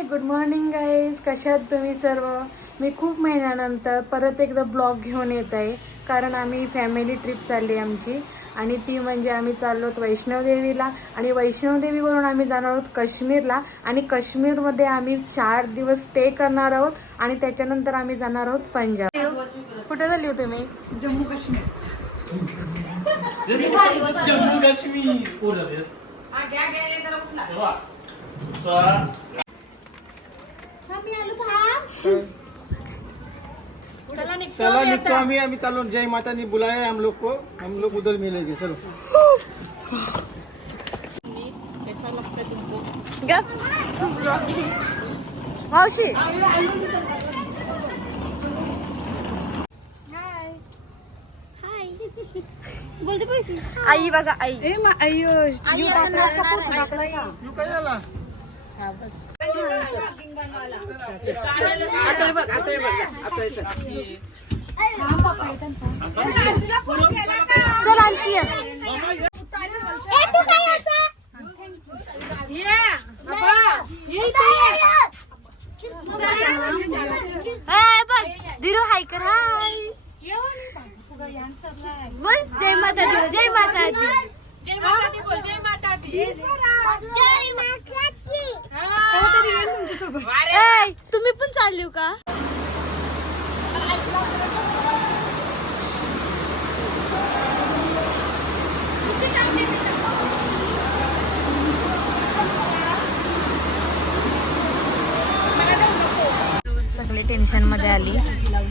हाय, good morning guys. कशा आहात तुम्ही सर्व? मी खूप महिन्यानंतर परत एकदा ब्लॉग घेऊन येत आहे, कारण आम्ही फॅमिली ट्रिप चालली आमची. आणि ती म्हणजे आम्ही चाललो आहोत वैष्णोदेवीला, आणि वैष्णोदेवीवरून आम्ही जाणार आहोत काश्मीरला. आणि काश्मीरमध्ये आम्ही 4 दिवस स्टे करणार आहोत, आणि त्याच्यानंतर आम्ही जाणार आहोत पंजाब. कुठे झाली हो तुम्ही? जम्मू काश्मीर. जम्मू काश्मीर. चला निकतो अभी चलो. जय माता ने बुलाया है हम लोग उधर मिलेंगे. चलो. कैसा लगता है तुमको? मावशी बोलते पैसे आई बघा, आई चल आणशी धीरू हाय कर. हाय बोल. जय माता दी. जय माता दी. जय माता दी बोल. जय माता दी. ए, तुम्ही पण चालली हो का? सगळे टेन्शन मध्ये आली,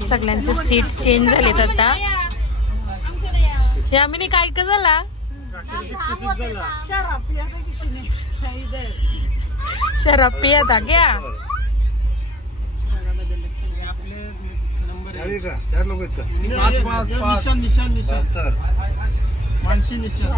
सगळ्यांचे सीट चेंज झालेत आता. यामिनी काय का झाला? शराब पिया था क्या? चार लोक आहेत का? निशान बहात्तर. मानसी निशान.